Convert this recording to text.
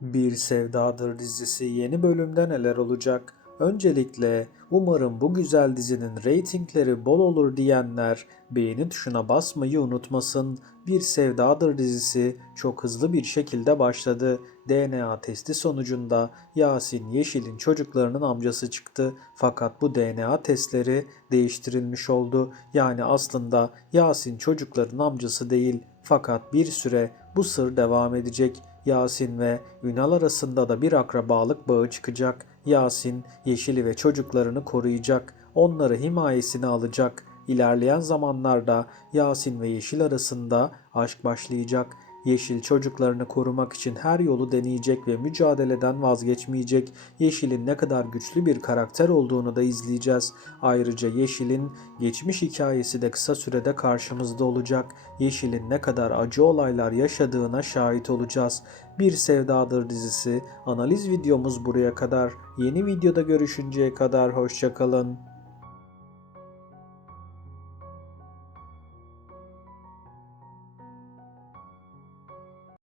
Bir Sevdadır dizisi yeni bölümde neler olacak? Öncelikle umarım bu güzel dizinin reytingleri bol olur diyenler beğeni tuşuna basmayı unutmasın. Bir Sevdadır dizisi çok hızlı bir şekilde başladı. DNA testi sonucunda Yasin Yeşil'in çocuklarının amcası çıktı. Fakat bu DNA testleri değiştirilmiş oldu. Yani aslında Yasin çocukların amcası değil. Fakat bir süre bu sır devam edecek. Yasin ve Ünal arasında da bir akrabalık bağı çıkacak. Yasin Yeşil'i ve çocuklarını koruyacak. Onları himayesine alacak. İlerleyen zamanlarda Yasin ve Yeşil arasında aşk başlayacak. Yeşil çocuklarını korumak için her yolu deneyecek ve mücadeleden vazgeçmeyecek. Yeşil'in ne kadar güçlü bir karakter olduğunu da izleyeceğiz. Ayrıca Yeşil'in geçmiş hikayesi de kısa sürede karşımızda olacak. Yeşil'in ne kadar acı olaylar yaşadığına şahit olacağız. Bir Sevdadır dizisi analiz videomuz buraya kadar. Yeni videoda görüşünceye kadar hoşçakalın.